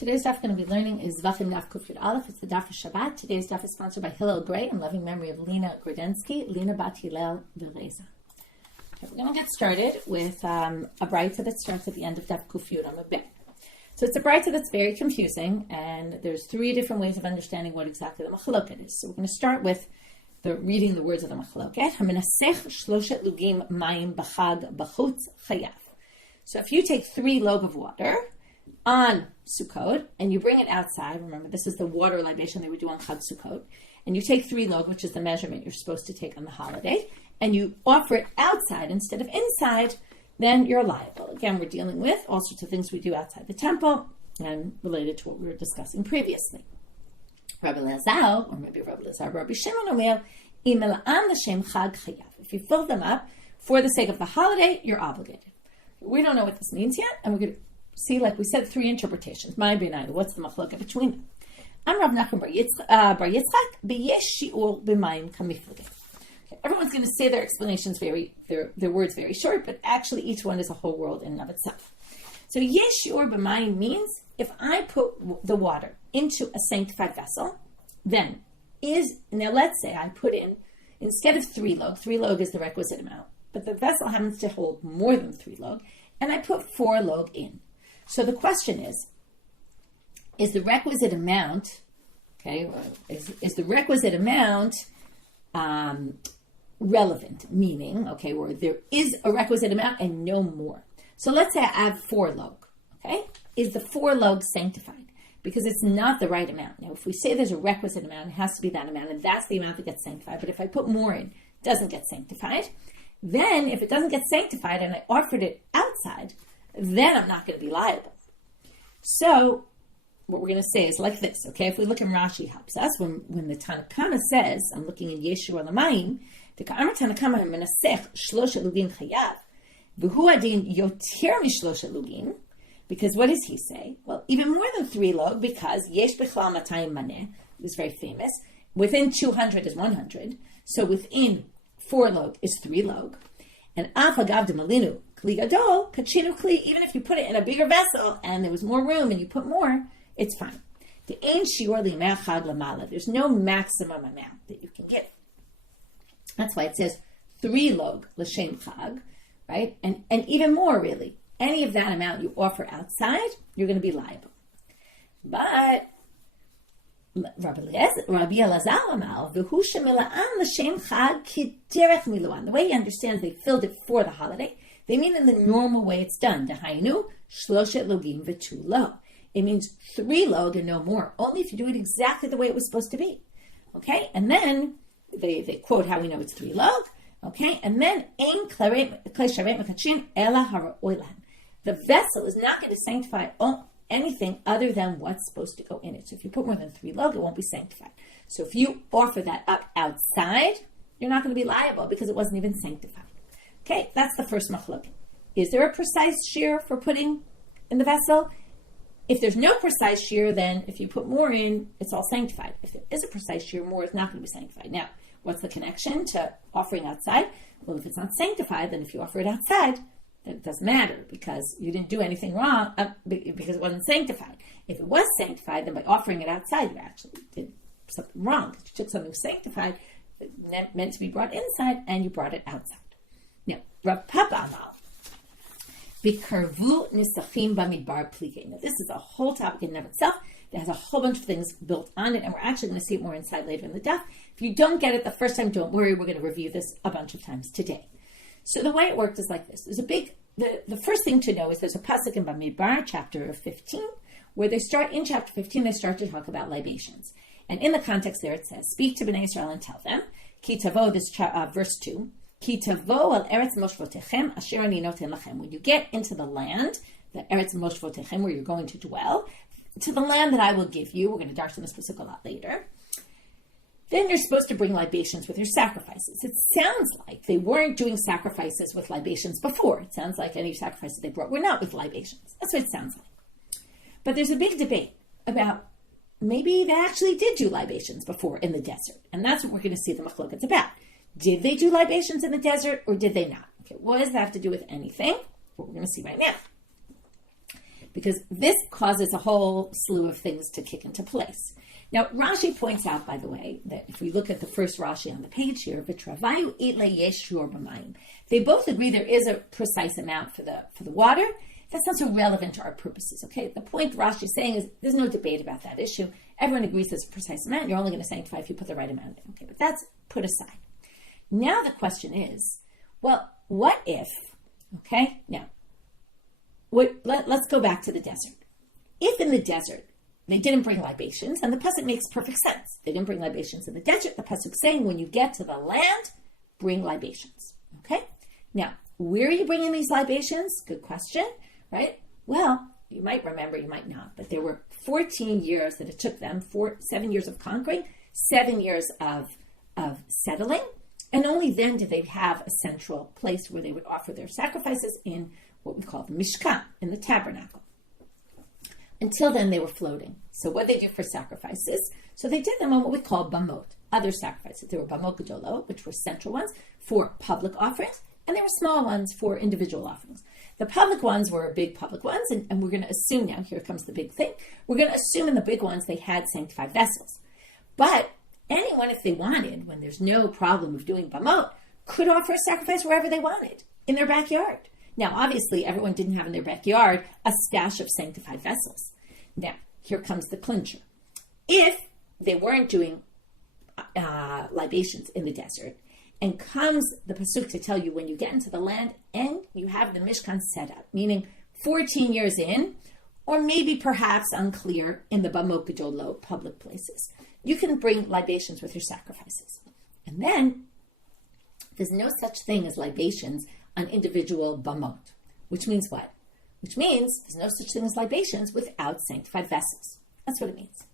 Today's daf going to be learning is Zevachim daf Kuf Yud Aleph. It's the daf of Shabbat. Today's daf is sponsored by Hillel Gray in loving memory of Lena Grodensky, Lena Bat Hillel Bereza. Okay, we're going to get started with a baraita that starts at the end of daf Kuf Yud Amud. So it's a baraita that's very confusing, and there's three different ways of understanding what exactly the machloket is. So we're going to start with reading the words of the machloket. Hamenasech shloshet lugim mayim b'chag b'chutz chayav. So if you take 3 log of water on Sukkot, and you bring it outside, remember this is the water libation they would do on Chag Sukkot, and you take 3 log, which is the measurement you're supposed to take on the holiday, and you offer it outside instead of inside, then you're liable. Again, we're dealing with all sorts of things we do outside the temple, and related to what we were discussing previously. Rabbi Elazar, or maybe Rabbi Elazar, Rabbi Shimon Omer, imela'an l'shem chag chayav. If you fill them up for the sake of the holiday, you're obligated. We don't know what this means yet, and we're going to see, like we said, 3 interpretations. My b'nai, what's the machloka between them? I'm Rav Nechemia bar Yitzchak b'yesh shi'ur b'mayim kamiflageh. Everyone's going to say their explanations their words very short, but actually each one is a whole world in and of itself. So yesh shi'ur b'mayim means if I put the water into a sanctified vessel, then now let's say I put in, instead of 3 log is the requisite amount, but the vessel happens to hold more than 3 log, and I put 4 log in. So the question is the requisite amount, is the requisite amount relevant? Meaning, where there is a requisite amount and no more. So let's say I add 4 log, Is the 4 log sanctified? Because it's not the right amount. Now, if we say there's a requisite amount, it has to be that amount, and that's the amount that gets sanctified. But if I put more in, it doesn't get sanctified. Then, if it doesn't get sanctified and I offered it outside, then I'm not going to be liable. So, what we're going to say is like this, If we look in Rashi, helps us. When the Tanakama says, I'm looking in Yeshua Lamayim, the Ka'amar Tanakama menasech shloshet lugin chayav, v'hu adin yoter mishloshet lugin, because what does he say? Well, even more than 3 log, because yesh b'chlal matayim maneh, is very famous. Within 200 is 100. So within 4 log is 3 log. And af agav de malinu kli gadol kachinu kli. Even if you put it in a bigger vessel and there was more room and you put more, it's fine. The ein shiur li'meh chag lamala. There's no maximum amount that you can give. That's why it says 3 log l'shem chag, right? And even more really. Any of that amount you offer outside, you're going to be liable. But Rabbi Elazar amal v'hu shemila'an l'shem chag k'derech miluan. The way he understands they filled it for the holiday, they mean in the normal way it's done. Dahainu shloshet logim v'tu lo. It means 3 log and no more. Only if you do it exactly the way it was supposed to be. And then they quote how we know it's 3 log. And then ein klei sharet mekachin ela hara'oilan. The vessel is not going to sanctify anything other than what's supposed to go in it. So if you put more than 3 log, it won't be sanctified. So if you offer that up outside, you're not going to be liable because it wasn't even sanctified. That's the first machlok. Is there a precise shear for putting in the vessel? If there's no precise shear, then if you put more in, it's all sanctified. If there is a precise shear, more is not going to be sanctified. Now, what's the connection to offering outside? Well, if it's not sanctified, then if you offer it outside, then it doesn't matter because you didn't do anything wrong because it wasn't sanctified. If it was sanctified, then by offering it outside, you actually did something wrong. You took something sanctified, meant to be brought inside, and you brought it outside. Now, Rav Papa amal, v'karvu nisachim bamidbar pligei. Now, this is a whole topic in and of itself. It has a whole bunch of things built on it, and we're actually going to see it more inside later in the daf. If you don't get it the first time, don't worry. We're going to review this a bunch of times today. So the way it worked is like this. There's the first thing to know is there's a pasuk in Bamidbar, chapter 15, where in chapter 15, they start to talk about libations. And in the context there, it says, speak to Bnei Israel and tell them, ki tavo, this verse 2, ki tavo al eretz moshvotechem asher ani noten lachem. When you get into the land, the eretz moshvotechem, where you're going to dwell, to the land that I will give you, we're going to darshan this pasuk a lot later, then you're supposed to bring libations with your sacrifices. It sounds like they weren't doing sacrifices with libations before. It sounds like any sacrifices they brought were not with libations. That's what it sounds like. But there's a big debate about maybe they actually did do libations before in the desert. And that's what we're going to see the machloket's about. Did they do libations in the desert or did they not? What does that have to do with anything? What we're going to see right now. because this causes a whole slew of things to kick into place. Now, Rashi points out, by the way, that if we look at the first Rashi on the page here, they both agree there is a precise amount for the water. That's not so relevant to our purposes, okay? The point Rashi is saying is there's no debate about that issue. Everyone agrees there's a precise amount. You're only going to sanctify if you put the right amount in. Okay, but that's put aside. Now the question is, well, what if, okay? Now, let's go back to the desert. If in the desert they didn't bring libations, and the pasuk makes perfect sense. They didn't bring libations in the desert. The pasuk's saying when you get to the land, bring libations, okay? Now, where are you bringing these libations? Good question, right? Well, you might remember, you might not, but there were 14 years that it took them, 7 years of conquering, 7 years of settling, and only then did they have a central place where they would offer their sacrifices in what we call the Mishkan, in the tabernacle. Until then, they were floating. So what they do for sacrifices, so they did them on what we call bamot, other sacrifices. There were bamot gedolot, which were central ones for public offerings, and there were small ones for individual offerings. The public ones were big public ones, and we're going to assume now, here comes the big thing, we're going to assume in the big ones they had sanctified vessels. But anyone, if they wanted, when there's no problem of doing bamot, could offer a sacrifice wherever they wanted, in their backyard. Now, obviously, everyone didn't have in their backyard a stash of sanctified vessels. Now, here comes the clincher. If they weren't doing libations in the desert, and comes the pasuk to tell you when you get into the land and you have the Mishkan set up, meaning 14 years in, or maybe perhaps unclear in the bamot gedolot, public places, you can bring libations with your sacrifices. And then there's no such thing as libations on individual bamot, which means what? Which means there's no such thing as libations without sanctified vessels. That's what it means.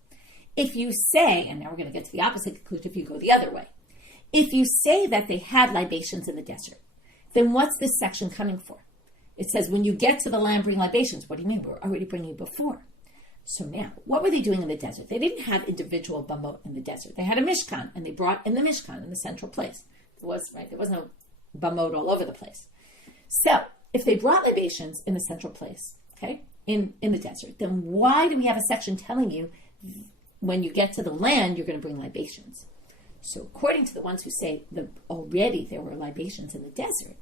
If you say, and now we're going to get to the opposite conclusion if you go the other way, if you say that they had libations in the desert, then what's this section coming for? It says, when you get to the land, bring libations. What do you mean? We're already bringing before. So now, what were they doing in the desert? They didn't have individual bamot in the desert. They had a Mishkan, and they brought in the Mishkan in the central place. There was no bamot all over the place. So, if they brought libations in the central place, okay, in the desert, then why do we have a section telling you when you get to the land, you're going to bring libations? So according to the ones who say that already there were libations in the desert,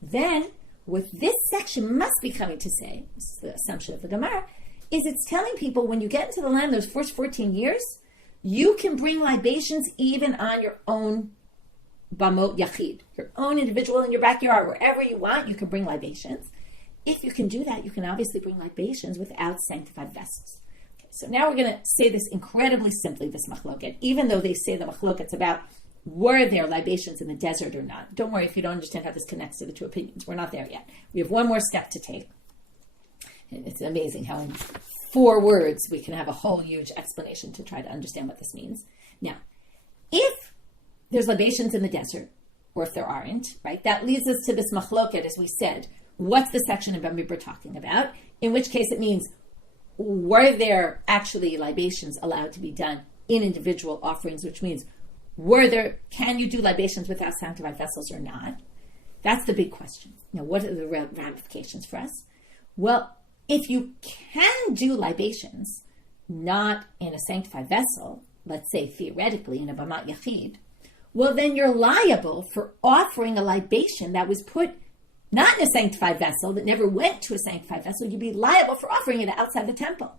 then what this section must be coming to say, this is the assumption of the Gemara, is it's telling people when you get into the land those first 14 years, you can bring libations even on your own bamot yachid, your own individual in your backyard, wherever you want, you can bring libations. If you can do that, you can obviously bring libations without sanctified vessels. So now we're going to say this incredibly simply, this machloket, even though they say the machloket's about were there libations in the desert or not. Don't worry if you don't understand how this connects to the two opinions. We're not there yet. We have one more step to take. And it's amazing how in 4 words we can have a whole huge explanation to try to understand what this means. Now, if there's libations in the desert, or if there aren't, right, that leads us to this machloket, as we said. What's the section in Bamidbar talking about? In which case it means, were there actually libations allowed to be done in individual offerings, which means, can you do libations without sanctified vessels or not? That's the big question. Now, what are the ramifications for us? Well, if you can do libations not in a sanctified vessel, let's say theoretically in a bamot yachid, well, then you're liable for offering a libation that was put not in a sanctified vessel, that never went to a sanctified vessel. You'd be liable for offering it outside the temple.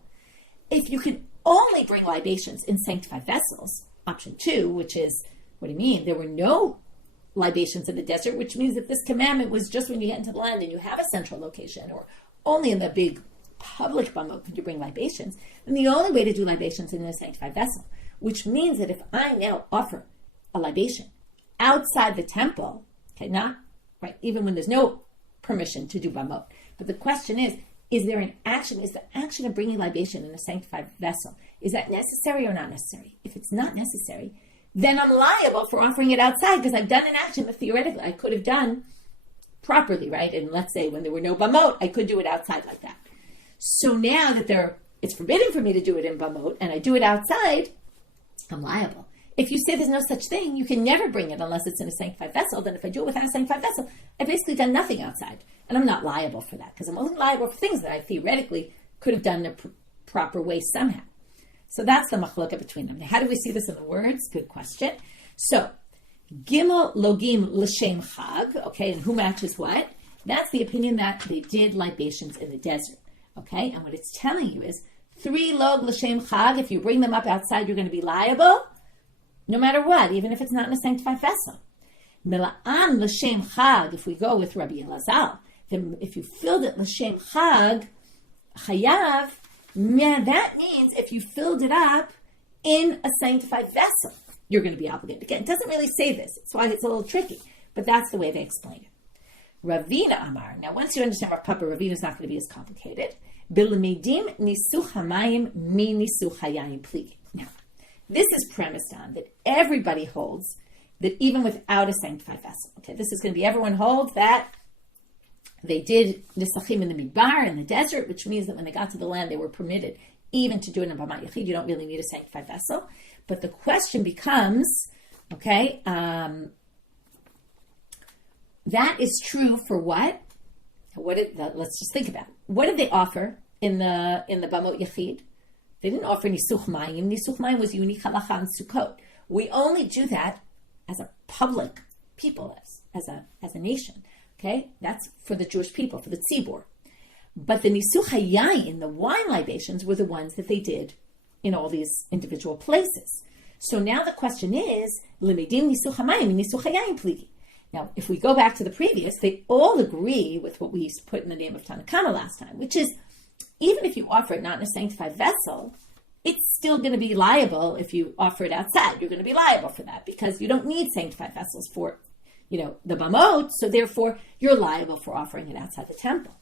If you can only bring libations in sanctified vessels, option 2, which is, what do you mean? There were no libations in the desert, which means that this commandment was just when you get into the land and you have a central location, or only in the big public bamot could you bring libations, then the only way to do libations is in a sanctified vessel, which means that if I now offer a libation outside the temple, okay, not right, even when there's no permission to do bamot. But the question is there an action? Is the action of bringing libation in a sanctified vessel, is that necessary or not necessary? If it's not necessary, then I'm liable for offering it outside because I've done an action that theoretically I could have done properly, right? And let's say when there were no bamot, I could do it outside like that. So now that it's forbidden for me to do it in bamot and I do it outside, I'm liable. If you say there's no such thing, you can never bring it unless it's in a sanctified vessel. Then if I do it without a sanctified vessel, I've basically done nothing outside. And I'm not liable for that because I'm only liable for things that I theoretically could have done it a proper way somehow. So that's the machloka between them. Now, how do we see this in the words? Good question. So, Gimel logim l'shem chag, okay, and who matches what? That's the opinion that they did libations in the desert, okay? And what it's telling you is 3 log l'shem chag, if you bring them up outside, you're going to be liable, no matter what, even if it's not in a sanctified vessel. Mila'an l'shem chag, if we go with Rabbi Elazar, then if you filled it l'shem chag, chayav, that means if you filled it up in a sanctified vessel, you're going to be obligated. Again, it doesn't really say this. It's why it's a little tricky, but that's the way they explain it. Ravina Amar. Now, once you understand Rav Papa, Ravina is not going to be as complicated. Bilmidim nisuch hamayim mi nisuch hayayim pligi. Now, this is premised on that everybody holds that even without a sanctified vessel. Okay, this is going to be everyone holds that they did Zevachim in the midbar, in the desert, which means that when they got to the land, they were permitted even to do it in bamot yachid. You don't really need a sanctified vessel. But the question becomes, okay, that is true for what? Let's just think about it. What did they offer in the bamot yachid? They didn't offer nisuch mayim. Nisuch mayim was unique halacha and sukkot. We only do that as a public people, as a nation. Okay, that's for the Jewish people, for the tzibur. But the nisuch hayayin, the wine libations, were the ones that they did in all these individual places. So now the question is, limidim nisuch hamayim nisuch hayayin pligi. Now, if we go back to the previous, they all agree with what we used to put in the name of Tanakama last time, which is, even if you offer it not in a sanctified vessel, it's still going to be liable if you offer it outside. You're going to be liable for that because you don't need sanctified vessels for, the bamot, so therefore you're liable for offering it outside the temple.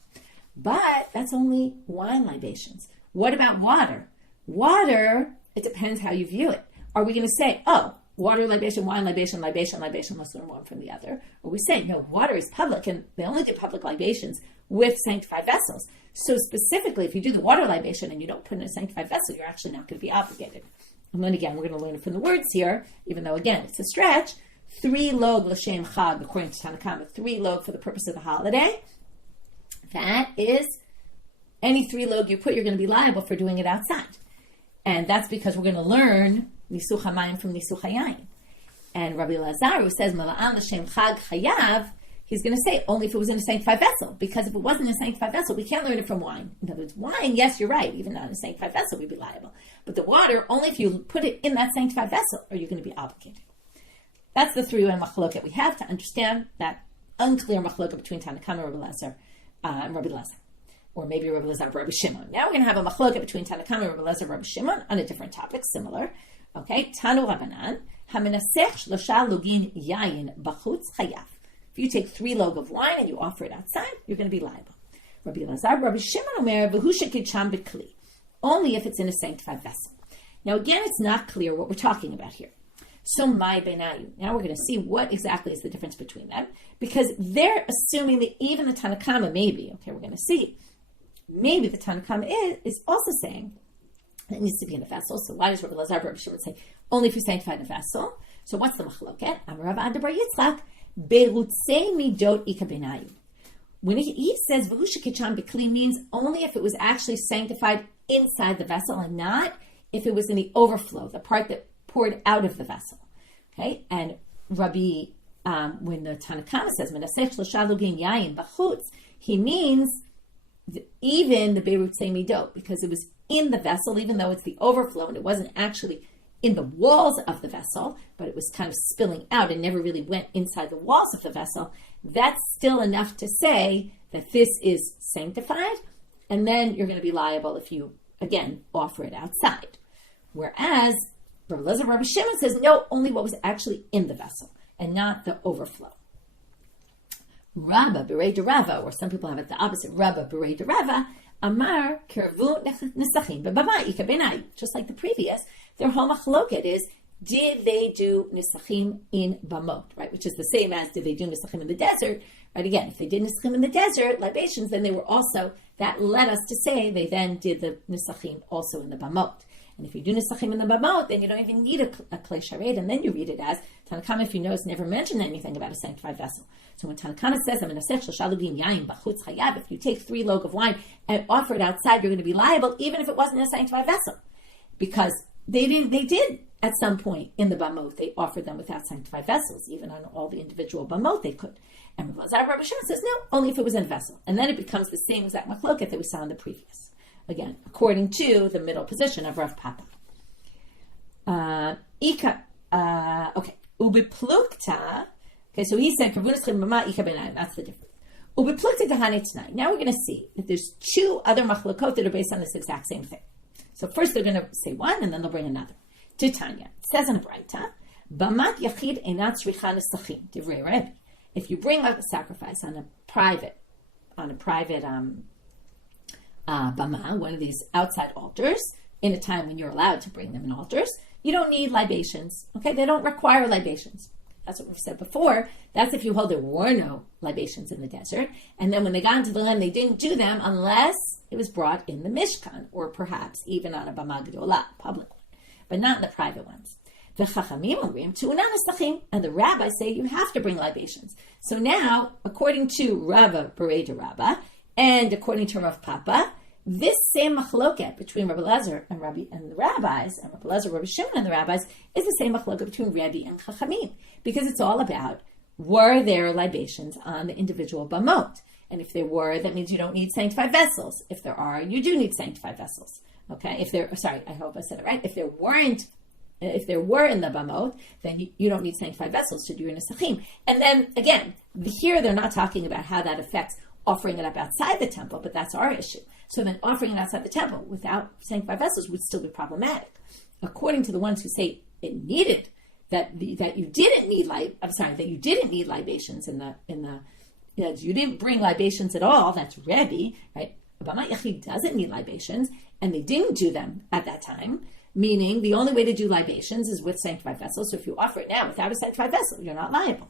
But that's only wine libations. What about water? Water, it depends how you view it. Are we going to say, water libation, wine libation, let's learn one from the other? Or we say, no, water is public, and they only do public libations with sanctified vessels. So specifically, if you do the water libation and you don't put in a sanctified vessel, you're actually not going to be obligated. And then again, we're going to learn it from the words here, even though, again, it's a stretch. 3 log l'shem chag, according to Tanakama, 3 log for the purpose of the holiday. That is, any 3 log you put, you're going to be liable for doing it outside. And that's because we're going to learn nisuch hamayim from nisuch hayayin. And Rabbi Elazar, who says, Mala'an l'shem chag chayav, he's going to say only if it was in a sanctified vessel. Because if it wasn't in a sanctified vessel, we can't learn it from wine. In other words, wine, yes, you're right, even not in a sanctified vessel, we'd be liable. But the water, only if you put it in that sanctified vessel, are you going to be obligated. That's the 3-way machloket we have to understand that unclear machloket between Tanakama and Rabbi Elazar and Rabbi Elazar. Or maybe Rabbi Elazar and Rabbi Shimon. Now we're going to have a machloket between Tanakama and Rabbi Elazar and Rabbi Shimon on a different topic, similar. Okay, Tanu Rabbanan, Hamenasech shlosha login yayin bachutz chayav. If you take 3 log of wine and you offer it outside, you're going to be liable. Rabbi Elazar, Rabbi Shimon Omer, v'hu shekicham b'kli. Only if it's in a sanctified vessel. Now again, it's not clear what we're talking about here. So my benayu. Now we're going to see what exactly is the difference between them, because they're assuming that even the Tanakama maybe, okay, we're going to see, maybe the Tanakama is also saying that it needs to be in a vessel. So why does Rabbi Elazar, Rabbi Shimon say only if you sanctify the vessel? So what's the machloket? Amarav Adabar Yitzchak berutzei midot ika benayu. When he says v'hu shekicham b'kli means only if it was actually sanctified inside the vessel and not if it was in the overflow, the part that poured out of the vessel. Okay, and Rabbi, when the Tanakama says menasech shlosha login yayin b'chutz, he means even the berutzei midot, because it was in the vessel, even though it's the overflow and it wasn't actually in the walls of the vessel, but it was kind of spilling out and never really went inside the walls of the vessel. That's still enough to say that this is sanctified, and then you're going to be liable if you, again, offer it outside. Whereas Rabbi Elazar, Rabbi Shimon says, no, only what was actually in the vessel, and not the overflow. Rabba Berei de Rava, or some people have it the opposite, Rabba Berei de Rava, Amar Kervu Nesachim B'Bamot Ika Benayu. Just like the previous, their whole machloket is, did they do Nesachim in bamot, right? Which is the same as, did they do Nesachim in the desert? Right, again, if they did Nesachim in the desert, libations, then they that led us to say they then did the nisachim also in the bamot. And if you do nisachim in the bamot, then you don't even need a klei sharet, and then you read it as Tanna Kama, if you notice, never mentioned anything about a sanctified vessel. So when Tanna Kama says, if you take 3 log of wine and offer it outside, you're going to be liable, even if it wasn't a sanctified vessel. Because they did at some point in the bamot, they offered them without sanctified vessels, even on all the individual bamot they could. And Rabbi Elazar, Rabbi Shimon says, no, only if it was in a vessel. And then it becomes the same exact machloket that we saw in the previous. Again, according to the middle position of Rav Papa. Okay. Ubiplukta. Okay, so he said, that's the difference. Now we're going to see that there's 2 other machlokot that are based on this exact same thing. So first they're going to say one, and then they'll bring another. Titania. It says in the baraita, Bamat yachid einat tzricha nesachim, divrei Rabbi. If you bring a sacrifice on a private bama, one of these outside altars, in a time when you're allowed to bring them in altars, you don't need libations. Okay, they don't require libations. That's what we've said before. That's if you hold there were no libations in the desert, and then when they got into the land, they didn't do them unless it was brought in the Mishkan, or perhaps even on a bama gedolah, public one, but not in the private ones. The Chachamim amoraim tu'unan nesachim, and the rabbis say you have to bring libations. So now, according to Rava Bereda Rabbah, and according to Rav Papa, this same machloket between Rabbi Elazar and the rabbis, and Rabbi Elazar, Rabbi Shimon, and the rabbis, is the same machloket between Rabbi and Chachamim, because it's all about, were there libations on the individual bamot? And if there were, that means you don't need sanctified vessels. If there are, you do need sanctified vessels. Okay? I hope I said it right. If there were in the bamot, then you don't need sanctified vessels to do your nesachim. And then, again, here they're not talking about how that affects offering it up outside the temple, but that's our issue. So then offering it outside the temple without sanctified vessels would still be problematic. According to the ones who say it needed, that you didn't need libations you didn't bring libations at all, that's Rebbe, right? Bamot Yachid doesn't need libations, and they didn't do them at that time, meaning the only way to do libations is with sanctified vessels. So if you offer it now without a sanctified vessel, you're not liable.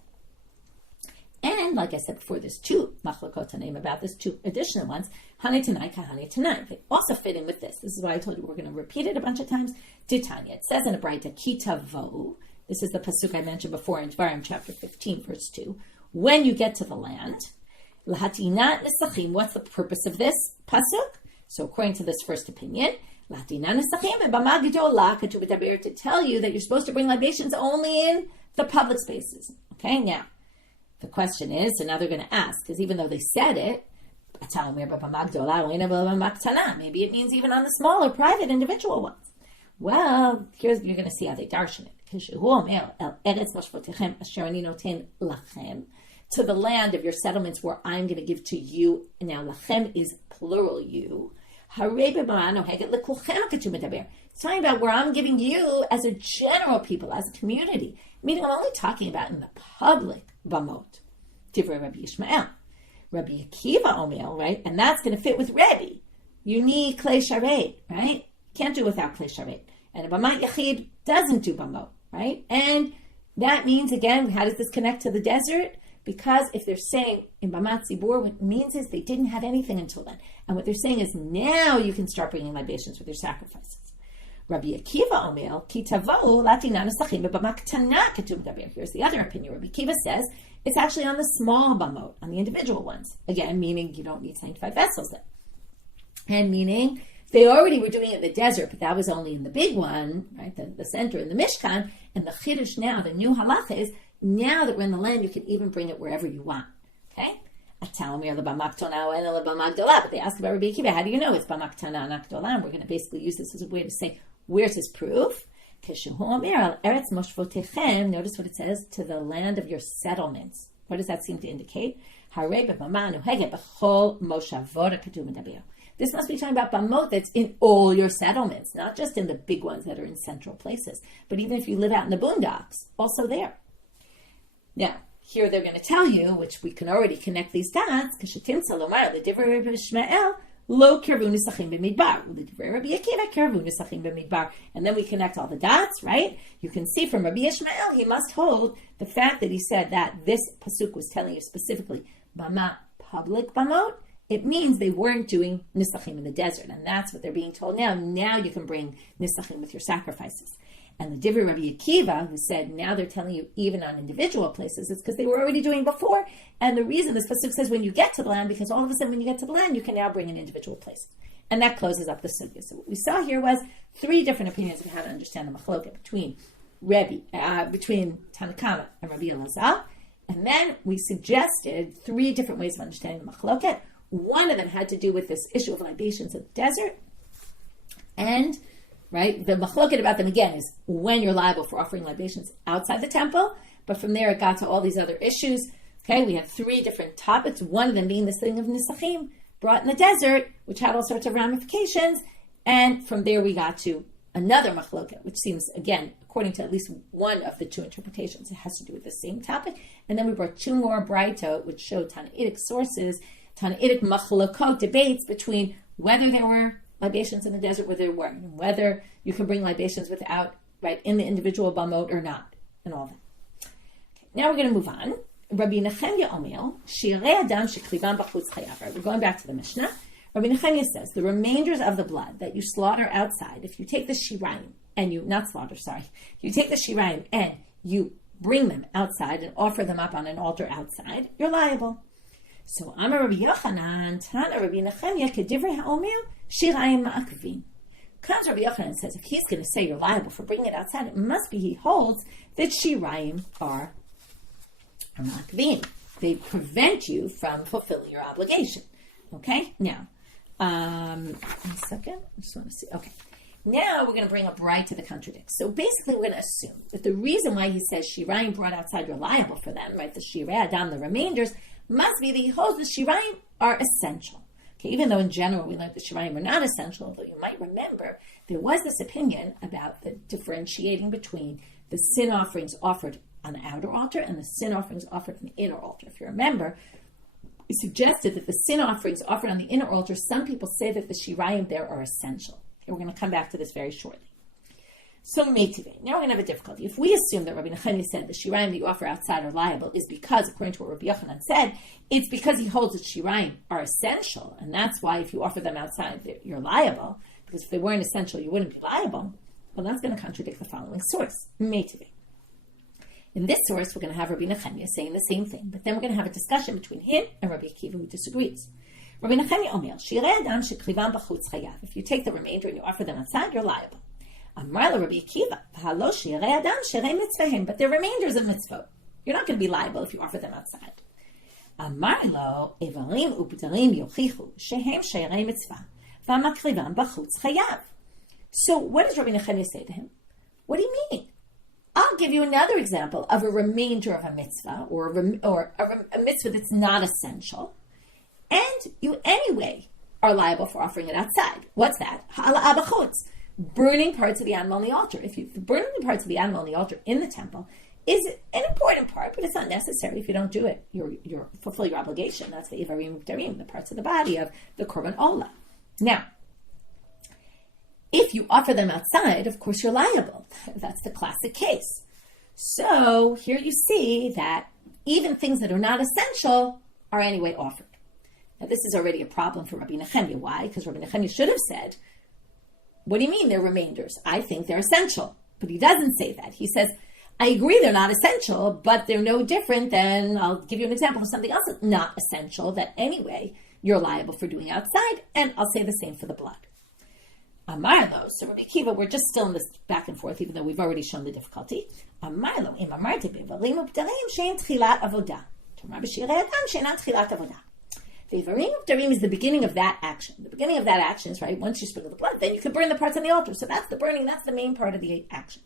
And like I said before, there's 2 machlokot name about this, 2 additional ones, Hanei Tanai, Kahanei Tanai. They also fit in with this. This is why I told you we're going to repeat it a bunch of times. Titania. It says in a baraita, Kitavo. This is the pasuk I mentioned before in Dvarim chapter 15, verse 2. When you get to the land, Lahatinat Nesachim. What's the purpose of this pasuk? So according to this first opinion, Lahatinat Nesachim and Bama Gedolah to tell you that you're supposed to bring libations only in the public spaces. Okay, now the question is, so now they're going to ask, because even though they said it, maybe it means even on the smaller, private, individual ones. Well, you're going to see how they darshan it. To the land of your settlements where I'm going to give to you. Now, lachem is plural you. It's talking about where I'm giving you as a general people, as a community. Meaning I'm only talking about in the public bamot. Divrei Rabbi Ishmael. Rabbi Akiva omel, right? And that's going to fit with Rebbe. You need klei sharet, right? Can't do without klei sharet. And a bamot yachid doesn't do bamot, right? And that means, again, how does this connect to the desert? Because if they're saying in Bamat Zibur, what it means is they didn't have anything until then. And what they're saying is now you can start bringing libations with your sacrifices. Rabbi Akiva omel, ki tavo latina nesachim bebamak tana ketum daber. Here's the other opinion. Rabbi Akiva says it's actually on the small bamot, on the individual ones. Again, meaning you don't need sanctified vessels then. And meaning they already were doing it in the desert, but that was only in the big one, right? The center in the Mishkan. And the Chiddush now, the new halacha is, now that we're in the land, you can even bring it wherever you want. Okay? But they ask about Rabbi Akiva, how do you know it's bamak tana and akdolah? And we're going to basically use this as a way to say, where's his proof? Notice what it says, to the land of your settlements. What does that seem to indicate? This must be talking about bamot that's in all your settlements, not just in the big ones that are in central places, but even if you live out in the boondocks, also there. Now, here they're going to tell you, which we can already connect these dots, Kashatim Salomar, the Divrei Rabbi Ishmael, Lo Kirvu Nisachim B'Midbar, the Divrei Rabbi Akiva, Kirvu Nisachim B'Midbar, and then we connect all the dots, right? You can see from Rabbi Ishmael, he must hold the fact that he said that this pasuk was telling you specifically, Bama, public bamot, It means they weren't doing nisachim in the desert, and that's what they're being told now. Now you can bring nisachim with your sacrifices. And the Divrei Rabbi Akiva, who said now they're telling you even on individual places, it's because they were already doing before. And the reason this pasuk says when you get to the land, because all of a sudden when you get to the land, you can now bring in individual places. And that closes up the sugya. So what we saw here was 3 different opinions of how to understand the machloket between Tanakama and Rabbi Elazar. And then we suggested 3 different ways of understanding the machloket. One of them had to do with this issue of libations in the desert. And the machloket about them again is when you're liable for offering libations outside the temple. But from there it got to all these other issues. Okay, we have 3 different topics. One of them being this thing of nisachim brought in the desert, which had all sorts of ramifications. And from there we got to another machloket, which seems, again, according to at least one of the 2 interpretations, it has to do with the same topic. And then we brought 2 more baraita, which showed Tanaitic sources, Tanaitic machlokot, debates between whether there were libations in the desert, whether there weren't, and whether you can bring libations without, in the individual bamot or not, and all that. Okay, now we're going to move on. Rabbi Nechemia Omer, Shirei Adam Sheklivan Bachutz Chayav. We're going back to the Mishnah. Rabbi Nechemia says, the remainders of the blood that you slaughter outside, if you take the shirayim, and you take the shirayim and you bring them outside and offer them up on an altar outside, you're liable. So, Amar Rabbi Yochanan, Tana Rabbi Nechemia, Kedivrei HaOmer, shirayim ma'akvin. Comes Rabbi Yochanan and says, if he's going to say you're liable for bringing it outside, it must be he holds that shirayim are ma'akvin. They prevent you from fulfilling your obligation. Okay? Now, one second. I just want to see. Okay. Now we're going to bring a baraita that contradicts. So basically we're going to assume that the reason why he says shirayim brought outside, you're liable for them, the shirei adam, the remainders, must be that he holds the shirayim are essential. Okay, even though in general we learned the shirayim are not essential, although you might remember there was this opinion about the differentiating between the sin offerings offered on the outer altar and the sin offerings offered on the inner altar. If you remember, we suggested that the sin offerings offered on the inner altar, some people say that the shirayim there are essential. Okay, we're going to come back to this very shortly. So, Tevet. Now we're going to have a difficulty. If we assume that Rabbi Nechemia said the shirayim that you offer outside are liable, is because, according to what Rabbi Yochanan said, it's because he holds that shirayim are essential, and that's why if you offer them outside, you're liable, because if they weren't essential, you wouldn't be liable. Well, that's going to contradict the following source, Tevet. In this source, we're going to have Rabbi Nechemia saying the same thing, but then we're going to have a discussion between him and Rabbi Akiva, who disagrees. Rabbi Nechemia Omer, Shirei Adam Sheklivan Bachutz Chayav. If you take the remainder and you offer them outside, you're liable. Amar Rabbi Akiva, V'halo Shirei Adam Shirei Mitzvahim. But they're remainders of mitzvot. You're not going to be liable if you offer them outside. Amar lo Evarim Uptarim Yochichu Shehem Shirei Mitzvah V'makrivan Bachutz Chayav. So what does Rabbi Nechemia say to him? What do you mean? I'll give you another example of a remainder of a mitzvah, or a mitzvah that's not essential, and you anyway are liable for offering it outside. What's that? Ha'ala b'chutz, burning parts of the animal on the altar. If you burn the parts of the animal on the altar in the temple is an important part, but it's not necessary. If you don't do it, you fulfill your obligation. That's the ivarim darim, the parts of the body of the korban olah. Now, if you offer them outside, of course you're liable. That's the classic case. So here you see that even things that are not essential are anyway offered. Now this is already a problem for Rabbi Nechemia. Why? Because Rabbi Nechemia should have said, what do you mean they're remainders? I think they're essential. But he doesn't say that. He says, I agree they're not essential, but they're no different than, I'll give you an example of something else that's not essential that anyway you're liable for doing outside, and I'll say the same for the blood. Amarlo, so Rabbi Akiva, we're just still in this back and forth, even though we've already shown the difficulty. Amarlo, im amarti bevarim updarim shein tchilat avodah. Tomar b'shirei adam sheinat tchilat avodah. The ivarim updarim is the beginning of that action. The beginning of that action is, once you sprinkle the blood, then you can burn the parts on the altar. So that's the burning, that's the main part of the action.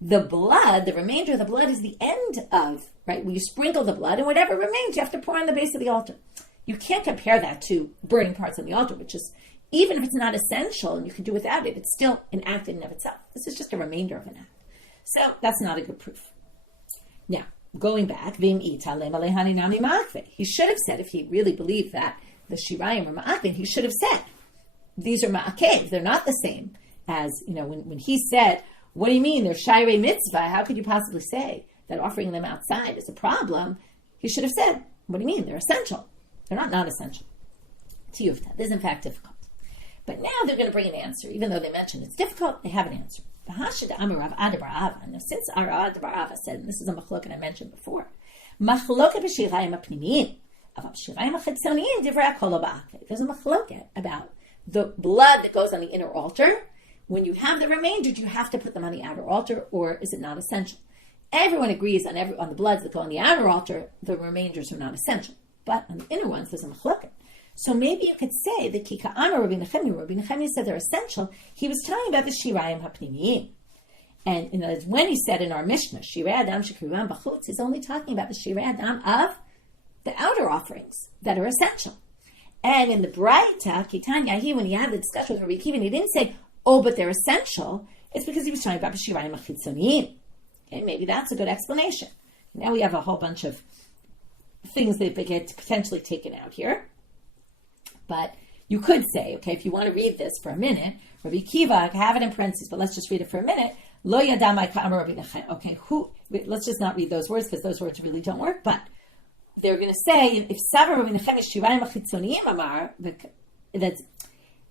The blood, the remainder of the blood is the end of, where you sprinkle the blood, and whatever remains, you have to pour on the base of the altar. You can't compare that to burning parts on the altar, which is, even if it's not essential and you can do without it, it's still an act in and of itself. This is just a remainder of an act. So that's not a good proof. Now, going back, he should have said, if he really believed that the shirayim are ma'akvin, he should have said, these are ma'akev, they're not the same as, when he said, what do you mean, they're shirei mitzvah, how could you possibly say that offering them outside is a problem? He should have said, what do you mean, they're essential. They're not essential. tiyufta. This is in fact difficult. But now they're going to bring an answer. Even though they mentioned it's difficult, they have an answer. Now, since Rav Papa said, and this is a machloket I mentioned before, machloket b'shirayim hapnimiyim, b'shirayim hachitzoniyim divrei hakol ba'akeh. There's a machloket about the blood that goes on the inner altar. When you have the remainder, do you have to put them on the outer altar, or is it not essential? Everyone agrees on the bloods that go on the outer altar, the remainders are not essential. But on the inner ones, there's a machloket. So maybe you could say that Kika Amar Rabbi Nechemia said they're essential. He was telling about the Shirayim Hapnimiyim. And when he said in our Mishnah, Shirei Adam Shekrivan Bachutz, he's only talking about the Shirei Adam of the outer offerings that are essential. And in the baraita, Kitanya, when he had the discussion with Rabbi Akiva, he didn't say, oh, but they're essential. It's because he was talking about the Shirayim Hachitzoniyim. Okay, maybe that's a good explanation. Now we have a whole bunch of things that get potentially taken out here. But you could say, okay, if you want to read this for a minute, Rabbi Akiva, I have it in parentheses, but let's just read it for a minute. Lo yadamai ka'amar Rabbi Nechemia. Okay, let's just not read those words because those words really don't work. But they're going to say, if Savar Rabbi Nechemia shirayim achitzoniyim amar, that's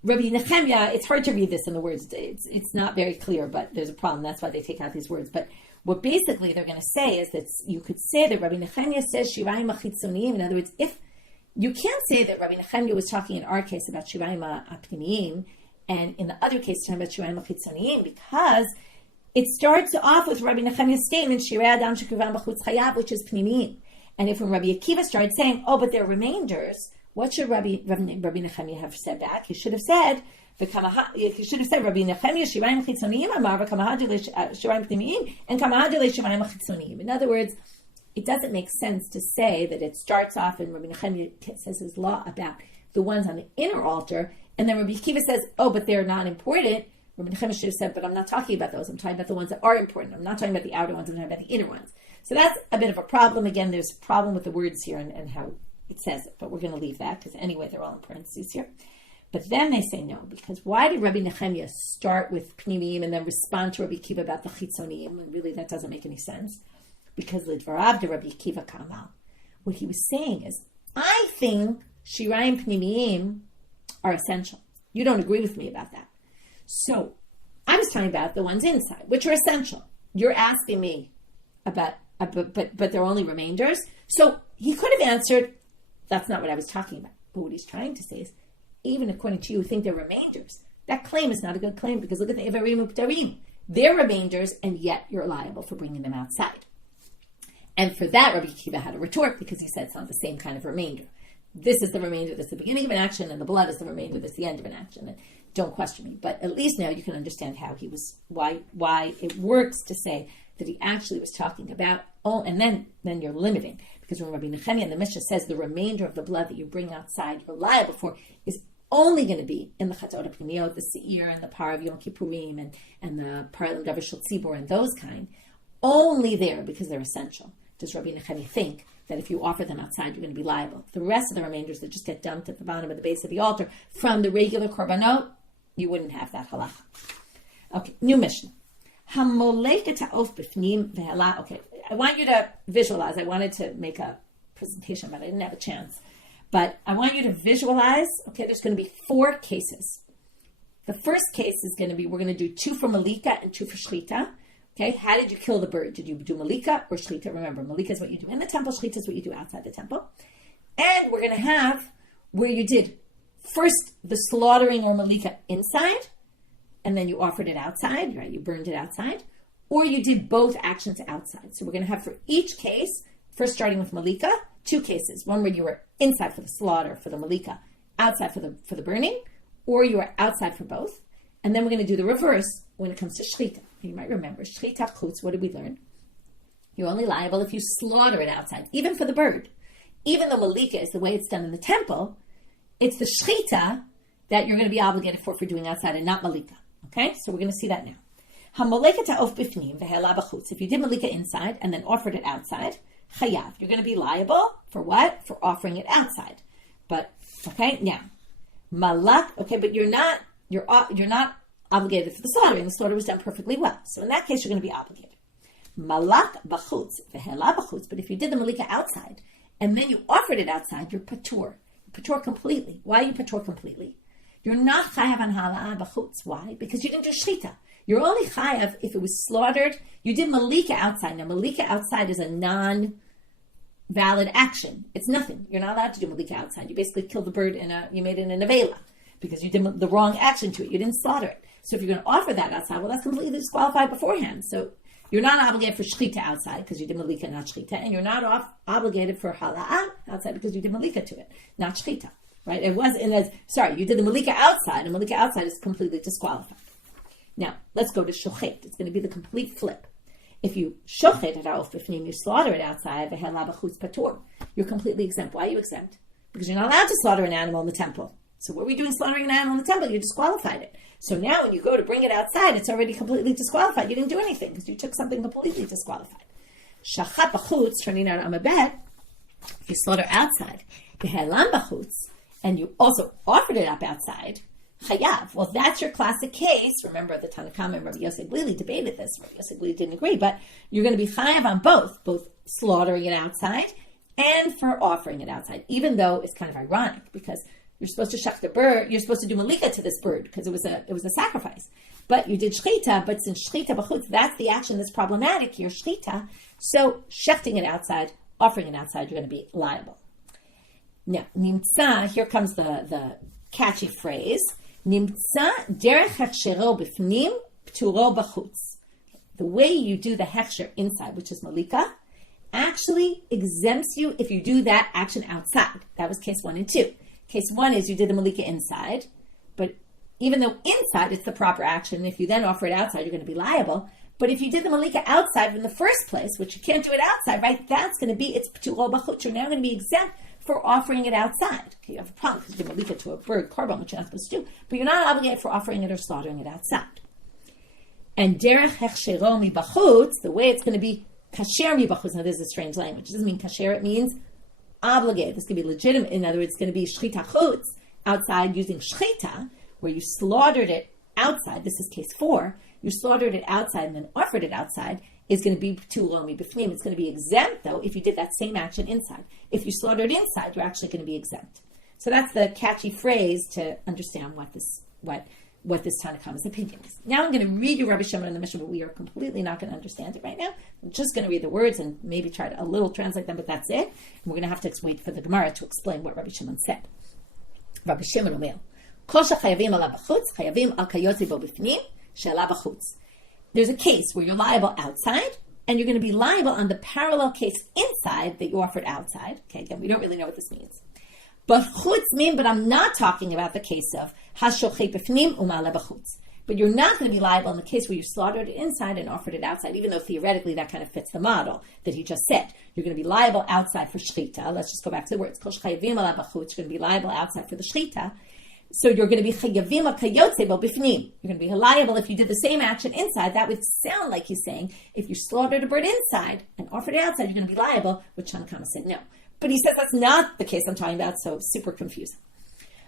Rabbi Nechemia. It's hard to read this in the words. It's not very clear, but there's a problem. That's why they take out these words. But what basically they're going to say is that you could say that Rabbi Nechemia says shirayim achitzoniyim. In other words, if you can't say that Rabbi Nechemia was talking in our case about shirayim apnimiyim, and in the other case talking about shirayim achitzoniyim, because it starts off with Rabbi Nechemia's statement, Shirei Adam Shekrivan B'chutz Chayav, which is pnimiyim. And if when Rabbi Akiva started saying, oh, but they're remainders, what should Rabbi Nechemia have said back? He should have said, Rabbi Nechemia Shirayim Chitzoniyim Amar v'kamahadu Shirayim Pnimiyim and kamahadu Shirayim Chitzoniyim. In other words, it doesn't make sense to say that it starts off and Rabbi Nechemia says his law about the ones on the inner altar, and then Rabbi Akiva says, oh, but they're not important. Rabbi Nechemia should have said, but I'm not talking about those. I'm talking about the ones that are important. I'm not talking about the outer ones. I'm talking about the inner ones. So that's a bit of a problem. Again, there's a problem with the words here and how it says it, but we're going to leave that because anyway, they're all in parentheses here. But then they say no, because why did Rabbi Nechemia start with pnimiyim and then respond to Rabbi Akiva about the chitzoniyim? And really, that doesn't make any sense. Because lidvarav de Rabbi Akiva kamal. What he was saying is, I think shirayim pnimiyim are essential. You don't agree with me about that. So I was talking about the ones inside, which are essential. You're asking me about, but they're only remainders. So he could have answered, that's not what I was talking about. But what he's trying to say is, even according to you who think they're remainders, that claim is not a good claim because look at the Ivarim Uptarim. They're remainders and yet you're liable for bringing them outside. And for that, Rabbi Akiva had a retort because he said it's not the same kind of remainder. This is the remainder that's the beginning of an action and the blood is the remainder that's the end of an action. And don't question me. But at least now you can understand how he was, why it works to say that he actually was talking about, and then you're limiting. Because when Rabbi Nechemia in the Mishnah says the remainder of the blood that you bring outside, you're liable for, is only going to be in the Chatzot HaPnimiyot, the Seir and the Par of Yom Kippurim and the Par of Davar Shel Tzibor and those kind, only there because they're essential. Does Rabbi Nechemia think that if you offer them outside, you're going to be liable? The rest of the remainders that just get dumped at the bottom of the base of the altar from the regular korbanot, you wouldn't have that halacha. Okay, new Mishnah. Okay, I want you to visualize. I wanted to make a presentation, but I didn't have a chance. But I want you to visualize, okay, there's going to be 4 cases. The first case is going to be, we're going to do 2 for malika and 2 for shchita. Okay, how did you kill the bird? Did you do malika or shchita? Remember, malika is what you do in the temple, shchita is what you do outside the temple. And we're going to have where you did first the slaughtering or malika inside, and then you offered it outside, right? You burned it outside, or you did both actions outside. So we're going to have for each case, first starting with malika, 2 cases. One where you were inside for the slaughter, for the malika, outside for the burning, or you were outside for both. And then we're going to do the reverse when it comes to shchita. You might remember, shchita chutz, what did we learn? You're only liable if you slaughter it outside, even for the bird. Even though malika is the way it's done in the temple, it's the shchita that you're going to be obligated for doing outside and not malika. Okay, so we're going to see that now. If you did malika inside and then offered it outside, chayav, you're going to be liable for what? For offering it outside. But okay, now malak. Okay, but you're not obligated for the slaughter, and the slaughter was done perfectly well. So in that case, you're going to be obligated. Malak b'chutz v'hela b'chutz. But if you did the malika outside and then you offered it outside, you're patur. patur completely. Why are you patur completely? You're not chayav on hala'ah b'chutz. Why? Because you didn't do shchita. You're only chayav if it was slaughtered. You did malika outside. Now, malika outside is a non-valid action. It's nothing. You're not allowed to do malika outside. You basically killed the bird you made it in a nevela because you did the wrong action to it. You didn't slaughter it. So if you're going to offer that outside, well, that's completely disqualified beforehand. So you're not obligated for shchita outside because you did malika, not shchita, and you're not obligated for hala'ah outside because you did malika to it, not shchita. Right? You did the malika outside, and malika outside is completely disqualified. Now, let's go to shochet. It's going to be the complete flip. If you shochet it out, you slaughter it outside, you're completely exempt. Why are you exempt? Because you're not allowed to slaughter an animal in the temple. So what were you doing slaughtering an animal in the temple? You disqualified it. So now when you go to bring it outside, it's already completely disqualified. You didn't do anything because you took something completely disqualified. Shachat b'chutz, turning out on a bed, if you slaughter outside, behelam b'chutz, and you also offered it up outside, chayav. Well, that's your classic case. Remember, the Tanakhama and Rabbi Yochanan debated this. Rabbi Yochanan didn't agree, but you're going to be chayav on both slaughtering it outside and for offering it outside, even though it's kind of ironic because you're supposed to shach the bird, you're supposed to do malika to this bird because it was a sacrifice. But you did shchita, but since shchita b'chutz, that's the action that's problematic here, shchita. So shechting it outside, offering it outside, you're going to be liable. Now, nimtza, here comes the catchy phrase, nimtza derech hechshero b'fnim p'turo b'chutz. The way you do the hechsher inside, which is malika, actually exempts you if you do that action outside. That was case 1 and 2. Case 1 is you did the malika inside, but even though inside it's the proper action, if you then offer it outside, you're going to be liable. But if you did the malika outside in the first place, which you can't do it outside, right? That's going to be, it's p'turo b'chutz. You're now going to be exempt for offering it outside. Okay, you have a problem because you did malika to a bird, korban, which you're not supposed to do, but you're not obligated for offering it or slaughtering it outside. And derech hechshero mi b'chutz, the way it's going to be kasher mi b'chutz. Now, this is a strange language. It doesn't mean kasher, it means obligated. This could be legitimate. In other words, it's going to be shchita chutz, outside using shchita, where you slaughtered it outside. This is case 4. You slaughtered it outside and then offered it outside, is going to be p'turo mi b'fnim. It's going to be exempt, though, if you did that same action inside. If you slaughtered inside, you're actually going to be exempt. So that's the catchy phrase to understand what this Tanakhama's opinion is. Now I'm going to read you Rabbi Shimon and the Mishnah, but we are completely not going to understand it right now. I'm just going to read the words and maybe try to a little translate them, but that's it. And we're going to have to wait for the Gemara to explain what Rabbi Shimon said. Rabbi Shimon Omer, Kol shechayavim ala b'chutz, chayavim al kayotzi bo b'fnim, she'ala b'chutz. There's a case where you're liable outside, and you're going to be liable on the parallel case inside that you offered outside. Okay, again, we don't really know what this means. But chutz mean, but I'm not talking about the case of hashochet b'fnim uma'ale b'chutz. But you're not going to be liable in the case where you slaughtered it inside and offered it outside, even though theoretically that kind of fits the model that he just said. You're going to be liable outside for shchita. Let's just go back to the words. Kol shechayavim ala b'chutz. You're going to be liable outside for the shchita. So you're going to be chayavim al kayotze bo b'fnim. You're going to be liable if you did the same action inside. That would sound like he's saying if you slaughtered a bird inside and offered it outside, you're going to be liable. Which Tanakhama said no. But he says that's not the case I'm talking about, so super confusing.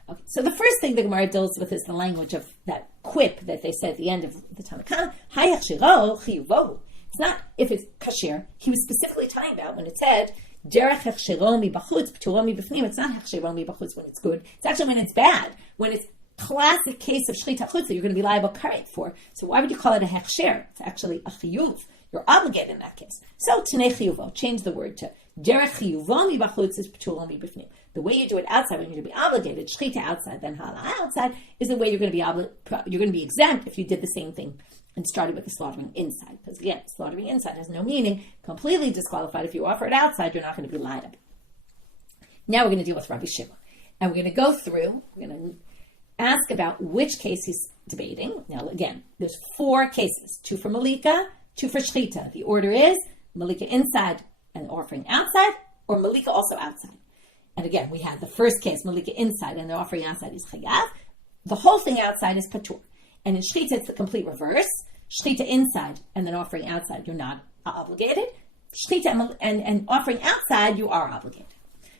Okay, so the first thing the Gemara deals with is the language of that quip that they said at the end of the Tanakhama. It's not if it's kasher. He was specifically talking about when it said derech hechshero mi b'chutz p'turo mi b'fnim. It's not hechshero mi b'chutz when it's good. It's actually when it's bad. When it's classic case of shchita chutz that you're going to be liable karet for. So why would you call it a hechsher? It's actually a chiyuv. You're obligated in that case. So t'nei chiyuvo. Change the word to derech chiyuvo mi b'chutz is p'turo mi b'fnim. The way you do it outside, when you're going to be obligated, shchita outside, then hala outside, is the way you're going to be exempt if you did the same thing and started with the slaughtering inside. Because again, slaughtering inside has no meaning, completely disqualified. If you offer it outside, you're not going to be liable. Now we're going to deal with Rabbi Shimon. And we're going to go through, we're going to ask about which case he's debating. Now again, there's 4 cases, 2 for malika, 2 for shchita. The order is malika inside and offering outside, or malika also outside. And again, we had the first case, malika inside, and the offering outside is chayav. The whole thing outside is patur. And in shchita, it's the complete reverse. Shchita inside and then offering outside, you're not obligated. Shchita and offering outside, you are obligated.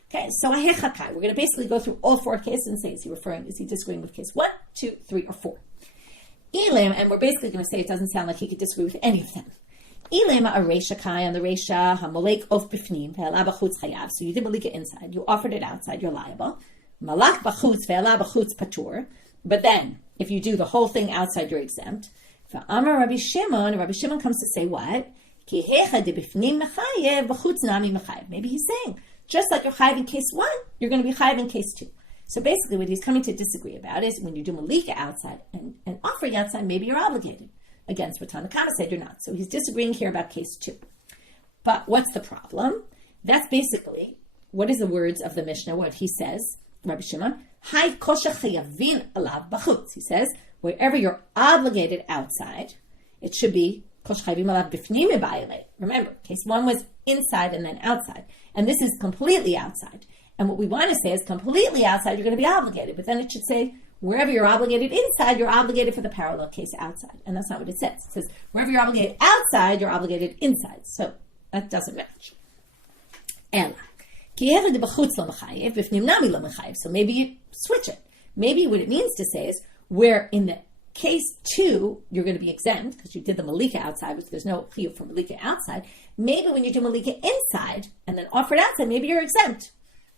Okay, so we're going to basically go through all 4 cases and say, is he disagreeing with case 1, 2, 3, or 4? Elam, and we're basically going to say it doesn't sound like he could disagree with any of them. Ilema a reisha kai on the reisha hamolek of bifnim ve'ala b'chutz chayav. So you did malika inside, you offered it outside, you're liable. Malach b'chutz ve'ala b'chutz patur. But then, if you do the whole thing outside, you're exempt. V'amar Rabbi Shimon comes to say what? Ki hecha de b'fnim mechayev b'chutz nami mechayev. Maybe he's saying, just like you're chayiv in case 1, you're going to be chayiv in case 2. So basically what he's coming to disagree about is when you do malika outside and offering outside, maybe you're obligated. Against what Tanna Kama said you're not. So he's disagreeing here about case 2. But what's the problem? That's basically, what is the words of the Mishnah? What he says, Rabbi Shimon, Hai kosher chayavin alav b'chutz. He says, wherever you're obligated outside, it should be kosher chayavin alav b'fnim mebayile. Remember, case 1 was inside and then outside. And this is completely outside. And what we want to say is completely outside, you're going to be obligated. But then it should say, wherever you're obligated inside, you're obligated for the parallel case outside. And that's not what it says. It says, wherever you're obligated outside, you're obligated inside. So that doesn't match. So maybe you switch it. Maybe what it means to say is, where in the case 2, you're going to be exempt, because you did the malika outside, which there's no chiyuv for malika outside. Maybe when you do malika inside, and then offer it outside, maybe you're exempt.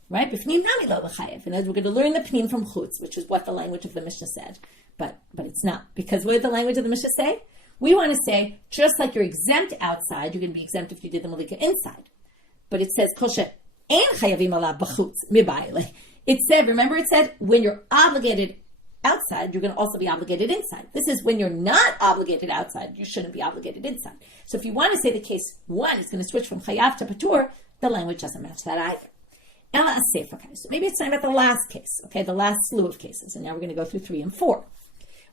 Right? B'fnim nami lo b'chayev. And as we're going to learn the pnim from chutz, which is what the language of the Mishnah said. But it's not. Because what did the language of the Mishnah say? We want to say, just like you're exempt outside, you're going to be exempt if you did the malika inside. But it says, kosher ein chayavim ala b'chutz mibayile. It said, remember it said, when you're obligated outside, you're going to also be obligated inside. This is when you're not obligated outside, you shouldn't be obligated inside. So if you want to say the case 1 is going to switch from chayav to patur, the language doesn't match that either. So maybe it's time about the last case, okay, the last slew of cases. And now we're going to go through 3 and 4,